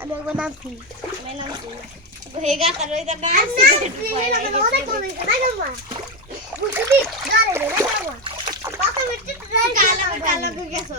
আমি একবার নামছি আমি নামছি ভেগা করো এটা না কালা কালা গেছো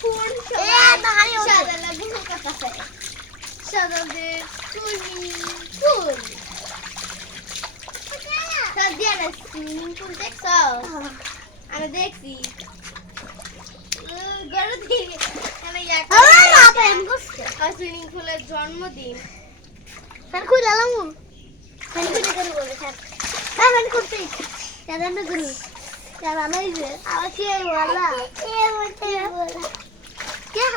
ফুলি সুইমিং আমার পুলের জন্মদিন স্যার কই লালাম ফ্যান করে করে বলে স্যার হ্যাঁ ফ্যান করতে স্যার আমি করু স্যার আনাইছে আবার কি ওয়ালা কে Yeah,